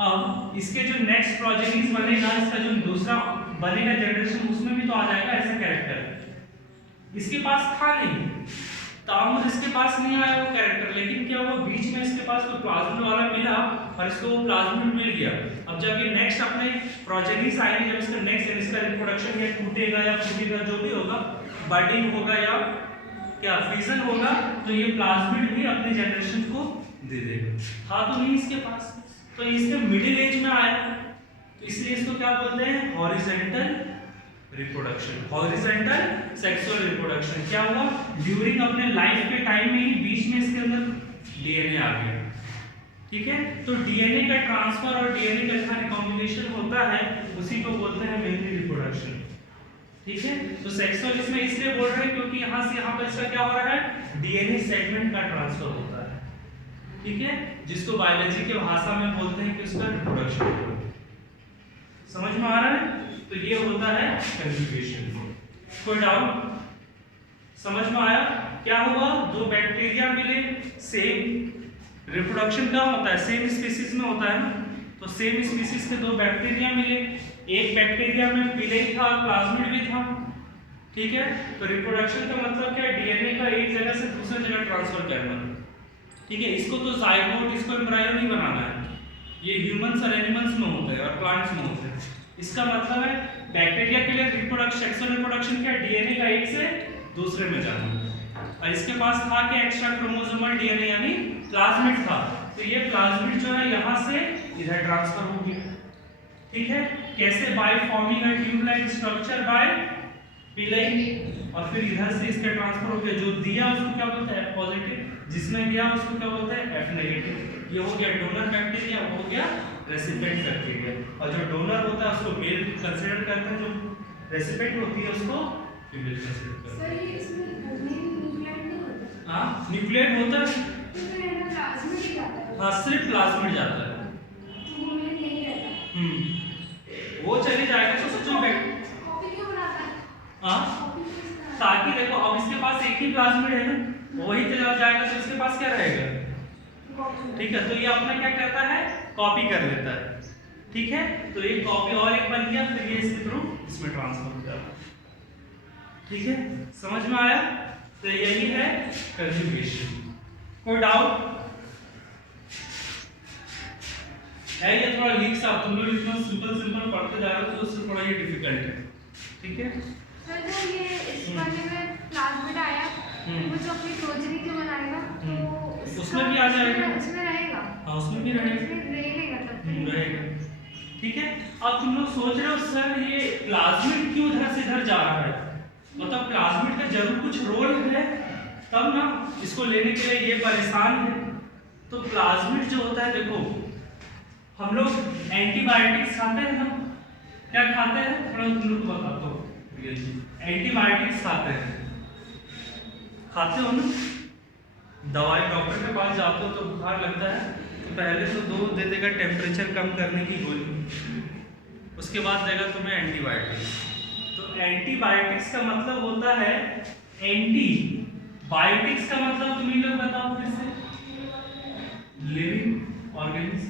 अब इसके जो नेक्स्ट प्रोजेनिस बनेगा, इसका जो दूसरा बनेगा जनरेशन, उसमें भी तो आ जाएगा ऐसा कैरेक्टर। इसके पास था नहीं, तामुर इसके पास नहीं आया वो कैरेक्टर, लेकिन क्या हुआ, बीच में इसके पास कोई प्लाज्मिड वाला मिला और इसको वो प्लाज्मिड मिल गया। अब जब ये नेक्स्ट अपने प्रोजेनिस आएंगे, जब इसका नेक्स्ट इसका रिप्रोडक्शन या टूटेगा या फूटेगा जो भी होगा, बडिंग होगा या क्या फ्यूजन होगा, तो ये प्लाज्मिड भी अपने जनरेशन को दे देगा। था तो नहीं इसके पास, तो इसके मिडिल एज में आया, तो इसलिए इसको क्या बोलते हैं, horizontal reproduction, horizontal sexual reproduction. क्या हुआ, ड्यूरिंग अपने लाइफ के टाइम में ही बीच में इसके अंदर डीएनए आ गया। ठीक है, तो डीएनए का ट्रांसफर और डीएनए का जहां रिकॉम्बिनेशन होता है उसी को बोलते हैं मेनली रिप्रोडक्शन। ठीक है, तो सेक्सुअल इसमें इसलिए बोल रहे हैं क्योंकि यहां से यहां पर इसका क्या हो रहा है, डीएनए सेगमेंट का ट्रांसफर होता है। ठीक है, जिसको बायोलॉजी के भाषा में बोलते हैं कि उसका रिप्रोडक्शन। समझ में आ रहा है, तो ये होता है कंजुगेशन। कोई डाउट, समझ में आया, क्या हुआ, दो बैक्टीरिया मिले, सेम रिप्रोडक्शन क्या होता है, सेम स्पीशीज में होता है ना, तो सेम स्पीशीज के दो बैक्टीरिया मिले, एक बैक्टीरिया में पिलई था, प्लाज्मिड भी था। ठीक है, तो रिप्रोडक्शन का मतलब क्या है, डीएनए का एक जगह से दूसरी जगह ट्रांसफर करना। ठीक है, इसको तो जाइगोट, इसको एम्ब्रायो नहीं बनाना है, ये ह्यूमंस और एनिमल्स में होता है और प्लांट्स में होता है। इसका मतलब है बैक्टीरिया के लिए रिप्रोडक्शन, सेक्सुअल रिप्रोडक्शन क्या, डीएनए का एक से दूसरे में जाना, और इसके पास था कि एक्स्ट्रा क्रोमोसोमल डीएनए यानी प्लाज्मिड था, तो ये प्लाज्मिड जो है यहां से इधर ट्रांसफर हो गया। ठीक है, कैसे, by forming a tube like structure by pili, और फिर इधर से इसका ट्रांसफर हो गया, जो दिया उसको क्या बोलते हैं F पॉजिटिव, जिसमें गया उसको क्या बोलते हैं F नेगेटिव। ये हो गया डोनर बैक्टीरिया, वो हो गया रेसिपिएंट बैक्टीरिया। और जो डोनर होता है उसको मेल कंसीडर करते हैं, जो रेसिपिएंट होती है उसको फीमेल कंसीडर करते हैं। सर ये इसमें न्यूक्लियड नहीं होता? हाँ न्यूक्लियड होता है, तो फिर ये प्लाज्मिड ही जाता है। हाँ सिर्फ प्लाज्मिड जाता है। तो वो मेल नहीं रहता। वो चले जाएगा तो सोचो कॉपी क्यों बनाता है? हाँ कॉपी क्यों बनाता है? ताकि देखो अब इसके पास एक ही प्लाज्मिड है ना, वही चला जाएगा तो इसके पास क्या रहेगा, ठीक है। तो ये अपना क्या करता है, कॉपी कर लेता है, ठीक है। तो एक कॉपी और एक बन गया, फिर ये इसके थ्रू इसमें ट्रांसफर हो जाएगा, ठीक है। समझ में आया? तो यही है कंजुगेशन। कोई डाउट है? ये थोड़ा लीक सा, तुम लोग इतना सिंपल पढ़ते जा रहे हो तो उससे थोड़ा ये डिफिकल्ट है, ठीक है। सर जब ये इस वाले में प्लाज्मिड आया, वो जो अपनी प्रोजेनी के बनाएगा तो उसमें भी आ जाएगा, उसमें रहेगा। हाँ उसमें भी रहेगा, उसमें रहेगा तब रहेगा, ठीक है। अब तुम लोग सोच रहे हो सर ये प्लाज्मिड क्यों इधर से इधर जा रहा है, मतलब प्लाज्मिड का जरूर कुछ रोल है तब ना इसको लेने के लिए ये परेशान है। तो प्लाज्मिड जो होता है, देखो हम लोग एंटीबायोटिक्स खाते हैं ना, क्या खाते हैं थोड़ा तुम लोग को बताता हूँ। एंटीबायोटिक्स खाते हैं, खाते हो ना, दवाई डॉक्टर के पास जाते हो तो बुखार लगता है तो पहले तो दो दे देगा टेम्परेचर कम करने की गोली, उसके बाद देगा तुम्हें एंटीबायोटिक्स। तो एंटीबायोटिक्स का मतलब होता है एंटी, बायोटिक्स का मतलब तुम ही लोग बताओ फिर से, लिविंग ऑर्गेनिज्म।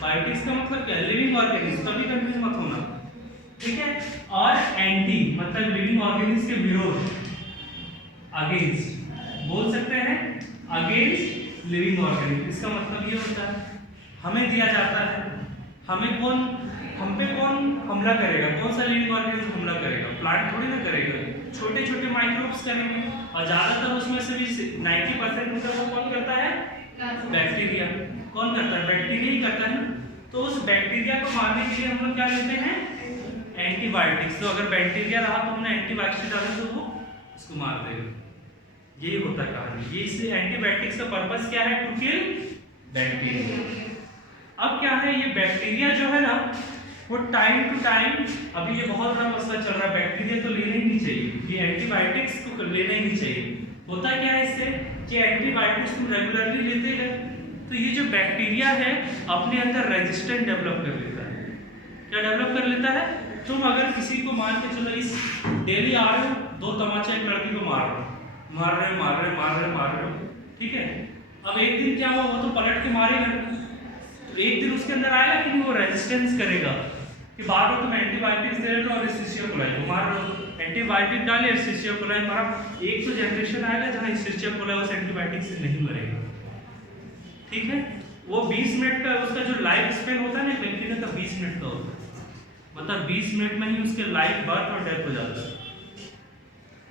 बायोटिक्स का मतलब क्या है, लिविंग ऑर्गेनिज्म, कभी कंफ्यूज मत होना, ठीक है। और एंटी मतलब लिविंग ऑर्गेनिज्म के विरोध, अगेंस्ट बोल सकते हैं, अगेंस्ट लिविंग ऑर्गेनिज्म। इसका मतलब ये होता है हमें दिया जाता है, हमें कौन, हम पे कौन हमला करेगा, कौन सा लिविंग ऑर्गेनिज्म हमला करेगा, प्लांट थोड़ी ना करेगा, छोटे छोटे माइक्रोब्स करेंगे। और ज्यादातर उसमें से भी 90% मतलब वो कौन करता है, बैक्टीरिया। कौन करता है, बैक्टीरिया ही करता है ना। तो उस बैक्टीरिया को मारने के लिए हम लोग क्या लेते हैं, एंटीबायोटिक्स। तो अगर बैक्टीरिया रहा तो हमने एंटीबायोटिक्स डाला तो वो उसको मार देगा, यही होता है कहानी। ये इसलिए एंटीबायोटिक्स का पर्पस क्या है, टू किल बैक्टीरिया। अब क्या है, ये बैक्टीरिया जो है ना वो टाइम टू टाइम, अभी ये बहुत बड़ा मसला चल रहा है, बैक्टीरिया तो लेना ही नहीं चाहिए, ये एंटीबायोटिक्स को लेना ही नहीं चाहिए। होता क्या है इससे कि एंटीबायोटिक्स तुम रेगुलरली लेते गए तो ये जो बैक्टीरिया है अपने अंदर रेजिस्टेंट डेवलप कर लेता है। क्या डेवलप कर लेता है, तुम अगर किसी को मान के चलो इस डेली आ रहे हो, दो तमाचा एक लड़की को मार रहे हो, ठीक है। अब एक दिन क्या हुआ, वो तो पलट के मारेगा, तो एक दिन उसके अंदर आएगा कि नहीं, वो रेजिस्टेंस करेगा कि बार बार तुम एंटीबायोटिक्स दे रहे हो और एस्चेरिचिया कोलाई को मार रहे हो, एंटीबायोटिक डाले एस्चेरिचिया कोलाई मारा। एक तो जनरेशन आएगा जहां एस्चेरिचिया कोलाई उस एंटीबायोटिक से नहीं मरेगा, ठीक है। वो 20 मिनट का उसका जो लाइफ स्पेन होता है ना बैक्टीरिया का 20 मिनट का होता है, मतलब 20 मिनट में ही उसके लाइफ बर्थ और डेथ हो जाता है,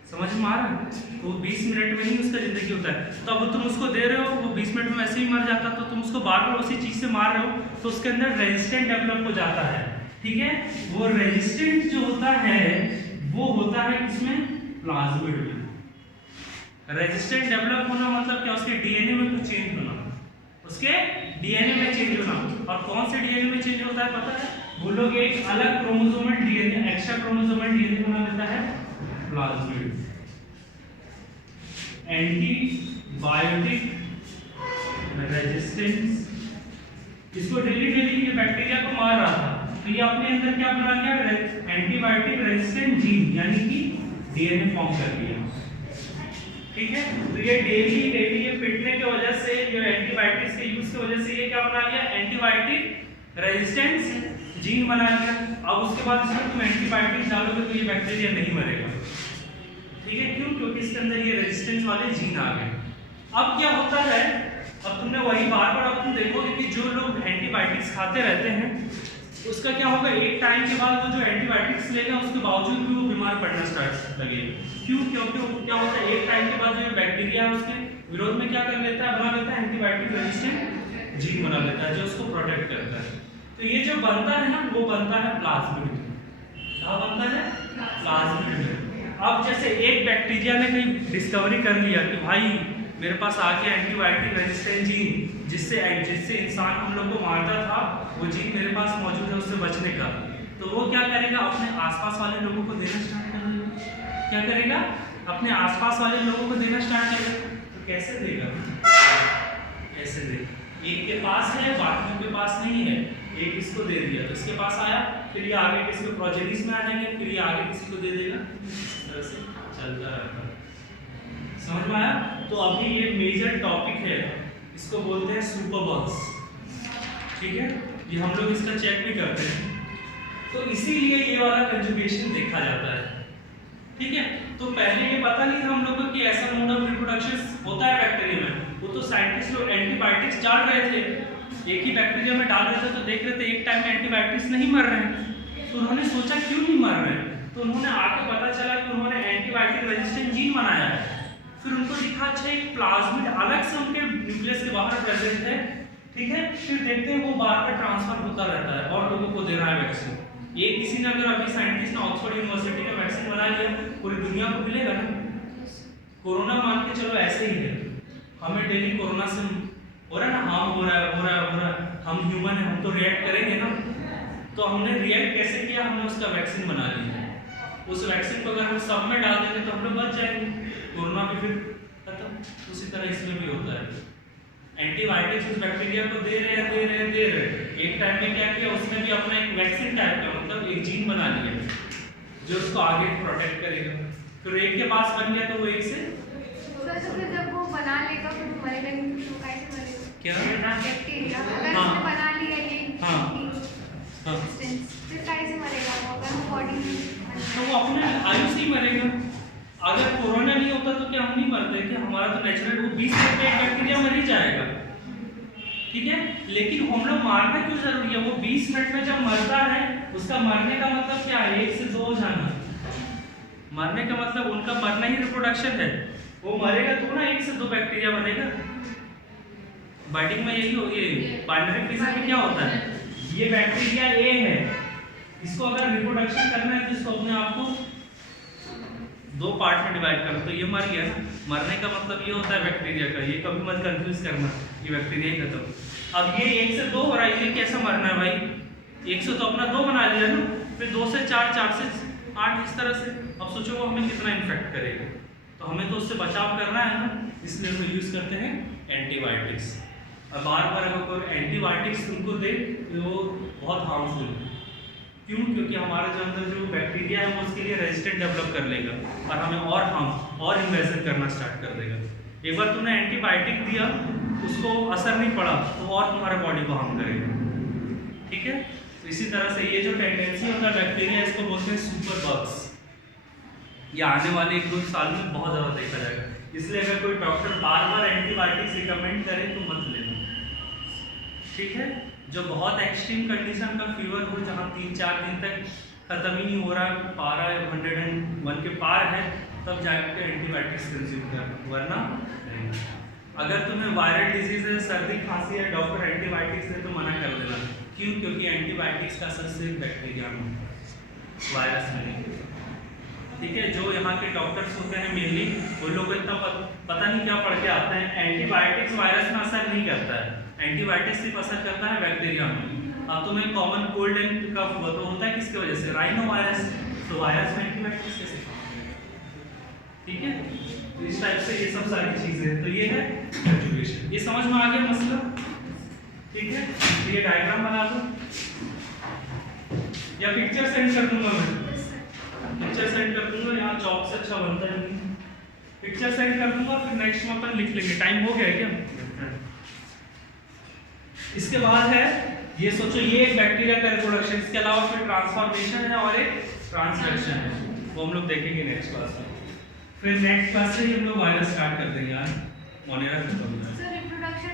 समझ में आ रहा है। तो 20 मिनट में ही उसका जिंदगी होता है। तो अब तुम उसको दे रहे हो, वो 20 मिनट में वैसे ही मर जाता, तो तुम उसको बार बार उसी चीज से मार रहे हो तो उसके अंदर रेजिस्टेंट डेवलप हो जाता है, ठीक है। वो रेजिस्टेंट जो होता है वो होता है किसमें, प्लाज्मिड में। रेजिस्टेंट डेवलप होना मतलब क्या, उसके डीएनए में कुछ चेंज होना, उसके डीएनए में चेंज होना। और कौन से डीएनए में चेंज होता है पता है, वो लोग एक अलग chromosomal DNA, extra chromosomal DNA बना लेता है प्लाज्मिड। एंटीबायोटिक रेजिस्टेंस, इसको डेली ये बैक्टीरिया को मार रहा था तो ये अपने अंदर क्या बना लिया, एंटीबायोटिक रेजिस्टेंट जीन, यानी कि डीएनए फॉर्म कर लिया, ठीक है। तो ये डेली ये पिटने की वजह से, जो एंटीबायोटिक्स के यूज की वजह से ये क्या बना लिया, एंटीबायोटिक रेजिस्टेंस जीन बना लिया। अब उसके बाद इसमें तुम एंटीबायोटिक्स डालोगे तो ये बैक्टीरिया नहीं मरेगा, ठीक है। क्यों, क्योंकि इसके अंदर ये रेजिस्टेंस वाले जीन आ गए। अब क्या होता है, अब तुमने वही बार बार अब तुम देखोगे कि जो लोग एंटीबायोटिक्स खाते रहते हैं उसका क्या होगा, एक टाइम के बाद वो जो एंटीबायोटिक्स लेगा उसके बावजूद भी वो बीमार पड़ना स्टार्ट लगेगा। क्यों, क्योंकि क्या होता है, एक टाइम के बाद जो बैक्टीरिया है उसके विरोध में क्या कर लेता है, बना लेता है एंटीबायोटिक रेजिस्टेंट जीन बना लेता है जो उसको प्रोटेक्ट करता है। तो ये जो बनता है ना वो बनता है प्लाज्मिड में। क्या बनता है, प्लाज्मिड में। अब जैसे एक बैक्टीरिया ने कहीं डिस्कवरी कर लिया कि भाई मेरे पास आके एंटीबायोटिक रेजिस्टेंट जीन जिससे इंसान हम लोग को मारता था, वो जीन मेरे पास मौजूद है उससे बचने का, तो वो क्या करेगा, अपने आसपास वाले लोगों को देना स्टार्ट कर देगा। क्या करेगा, अपने आसपास वाले लोगों को देना स्टार्ट करेगा। तो कैसे देगा, ऐसे देगा, एक के पास है बाकियों के पास नहीं है, एक इसको दे दिया तो इसके पास आया, फिर ये आगे किसी को प्रोजेनिस में आ जाएंगे, फिर ये आगे किसी को दे देगा, इस तरह से चलता रहता है। समझ में आया? तो अभी ये मेजर टॉपिक है, इसको बोलते हैं सुपरबग्स। ठीक है, ये हम लोग इसका चेक भी करते हैं, तो इसीलिए ये वाला कंजुगेशन देखा जाता है। ठीक है, तो पहले ये पता नहीं था हम लोग को कि ऐसा मोड ऑफ रिप्रोडक्शन होता है बैक्टीरिया में। वो तो साइंटिस्ट लोग एंटीबायोटिक्स डाल रहे थे, एक ही बैक्टीरिया में डाल रहे थे, तो देख रहे थे एक टाइम में एंटीबायोटिक्स नहीं मर रहे हैं, तो उन्होंने सोचा क्यों नहीं मर रहे हैं, तो उन्होंने आगे पता चला कि उन्होंने एंटीबायोटिक रेजिस्टेंट जीन बनाया है। फिर उनको दिखा अच्छा एक प्लाज्मिड अलग से उनके न्यूक्लियस के बाहर प्रेजेंट है। ठीक है, फिर देखते हैं वो बार बार ट्रांसफर होता रहता है और लोगों को दे रहा है वैक्सीन। ये किसी ने अगर अभी साइंटिस्ट ने ऑक्सफोर्ड यूनिवर्सिटी में वैक्सीन बना लिया, पूरी दुनिया को मिलेगा ना। कोरोना मान के चलो ऐसे ही है, हमें डेली कोरोना से हो रहा है ना, हार्म हो रहा है, हम ह्यूमन है, हम तो रिएक्ट करेंगे ना। तो हमने रिएक्ट कैसे किया, हमने उसका वैक्सीन बना लिया। उस वैक्सीन को अगर हम सब में डाल देंगे तो हम लोग बच जाएंगे, कोरोना भी फिर खत्म। उसी तरह इसमें भी होता है, एंटीबायोटिक्स उस बैक्टीरिया को दे रहे हैं। एक टाइम में क्या किया, उसने भी अपना एक वैक्सीन टाइप का मतलब एक जीन बना लिया जो उसको आगे प्रोटेक्ट करेगा। फिर एक के पास बन गया तो वो एक से तो फिर जब वो बना लेगा फिर मरेगा नहीं, तो कैसे मरेगा? क्या बैक्टीरिया अगर हाँ। उसने बना लिया ये हाँ। रेजिस्टेंस, फिर कैसे मरेगा वो, अगर वो बॉडी में तो वो अपने आयु से ही मरेगा। अगर कोरोना नहीं होता तो क्या हम नहीं मरते, कि हमारा तो नेचुरल वो 20 मिनट में एक बैक्टीरिया मर ही जाएगा। ठीक है, लेकिन हम लोग मारना क्यों जरूरी है? वो 20 मिनट में जब मरता है, उसका मरने का मतलब क्या है, 1 से 2 हो जाना। मरने का मतलब उनका मरना ही रिप्रोडक्शन है। वो मरेगा तो ना 1 से 2 बैक्टीरिया बनेगा। बाइटिंग में यही हो, ये बाइनरी फ्रीजर में क्या होता है, ये बैक्टीरिया ए है, इसको अगर रिप्रोडक्शन करना है तो इसको अपने आप को 2 पार्ट में डिवाइड करो, तो ये मर गया ना। मरने का मतलब ये होता है बैक्टीरिया का, ये कभी मत कंफ्यूज करना, ये बैक्टीरिया ही खत्म। अब ये 1 से 2 हो रहा है, ये कैसे मरना है भाई, 1 से तो अपना 2 बना लिया ना, फिर 2 से 4, 4 से 8, इस तरह से। अब सोचो वो हमें कितना इन्फेक्ट करेगा, तो हमें तो उससे बचाव करना है ना, इसलिए हम यूज़ करते हैं एंटीबायोटिक्स। और बार बार अगर कोई एंटीबायोटिक्स उनको दे तो वो बहुत हार्मफुल है। क्यों? क्योंकि हमारा जो अंदर जो बैक्टीरिया है वो उसके लिए रेजिस्टेंट डेवलप कर लेगा और हमें और इन्वेजन करना स्टार्ट कर देगा। एक बार तुमने एंटीबायोटिक दिया, उसको असर नहीं पड़ा, तो और तुम्हारे बॉडी को हार्म करेगा। ठीक है, तो इसी तरह से ये जो टेंडेंसी होता है बैक्टीरिया, इसको बोलते हैं सुपरबग्स। ये आने वाले 1-2 साल में बहुत ज़्यादा देखा जाएगा, इसलिए अगर कोई डॉक्टर बार बार एंटीबायोटिक्स रिकमेंड करे तो मत लेना। ठीक है, जो बहुत एक्सट्रीम कंडीशन का फीवर हो, जहाँ 3-4 दिन तक खत्म ही नहीं हो रहा, पारा 101 के पार है, तब जाकर एंटीबायोटिक्स कंज्यूम करना, वरना नहीं। अगर तुम्हें वायरल डिजीज है, सर्दी खांसी है, डॉक्टर एंटीबायोटिक्स दे तो मना कर देना। क्यों? क्योंकि एंटीबायोटिक्स का असर सिर्फ बैक्टीरिया में, वायरस में नहीं। ठीक है, जो यहाँ के डॉक्टर्स होते हैं मेनली, उन लोगों को इतना पता नहीं क्या पढ़ के आते हैं। एंटीबायोटिक्स वायरस में असर नहीं करता है, एंटीबायोटिक्स सिर्फ असर करता है बैक्टीरिया में। अब तुम्हें कॉमन कोल्ड एंड कफ तो होता है किसकी वजह से, राइनो वायरस, तो वायरस में एंटीबायोटिक्स कैसे काम करेगा? ठीक है, तो इस टाइप से ये सब सारी चीजें, तो ये है कंजुगेशन। ये समझ में आ गया मसला? ठीक है, तो ये डायग्राम बना दो या पिक्चर सेंड कर दूंगा मैं, पिक्चर सेंड कर दूंगा, यहाँ चौक से अच्छा बनता है नहीं, पिक्चर सेंड कर दूंगा, फिर नेक्स्ट में अपन लिख लेंगे। टाइम हो गया क्या? इसके बाद है, ये सोचो ये एक बैक्टीरिया का रिप्रोडक्शन, इसके अलावा फिर ट्रांसफॉर्मेशन है और एक ट्रांसलेशन है, वो हम लोग देखेंगे नेक्स्ट क्लास में। फिर नेक्स्ट क्लास से हम लोग वायरस स्टार्ट कर देंगे यार, मोनेरा खत्म हो जाएगा। Sir reproduction